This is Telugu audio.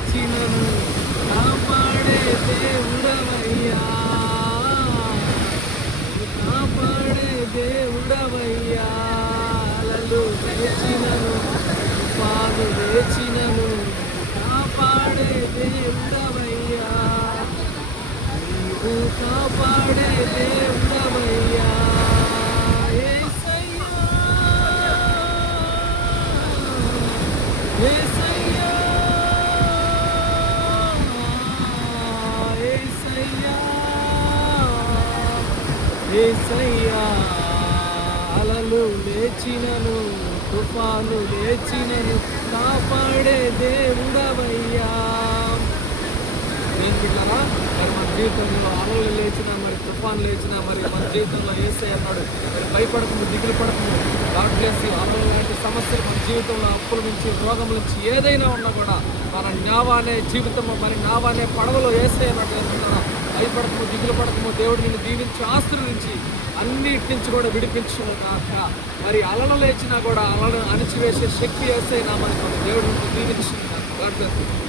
లేచినను కాపాడే దేవుడవయ్యా, కాపాడే దేవుడవయ్యా. అలలు లేచినను తుఫాను లేచినను కాపాడే దేవుడవయ్యా, నీవు కాపాడే దేవుడవయ్యా. యేసయ్యా, యేసయ్యా, యేసయ్యా, యేసయ్యా. అలలు లేచినను తుఫాను లేచినను కాపాడే దేవుడవయ్యా. ఏం బిడ్డారా, మరి మన జీవితంలో అలలు లేచినా, మరి తుఫాను లేచినా, మరి మన జీవితంలో యేసయ్య అన్నాడు, మరి భయపడకుండా దిగులు పడకుండా గాడ్ బ్లెస్ యు. అలలు లాంటి సమస్యలు మన జీవితంలో, అప్పుల నుంచి రోగం నుంచి ఏదైనా ఉన్నా కూడా మన నావానే జీవితం, మరి నావానే పడవలో యేసయ్య అన్నట్టు వెళ్తున్నారా. భయపడకము దిగులు పడకము, దేవుడు నిన్ను దీవించి ఆశీర్వదించి అన్నిటి నుంచి కూడా విడిపించును కాక. మరి అలలు లేచినా కూడా అలలను అణిచివేసే శక్తి యేసయ్య నామమున దేవుడు నిన్ను దీవించును కాక. God bless you.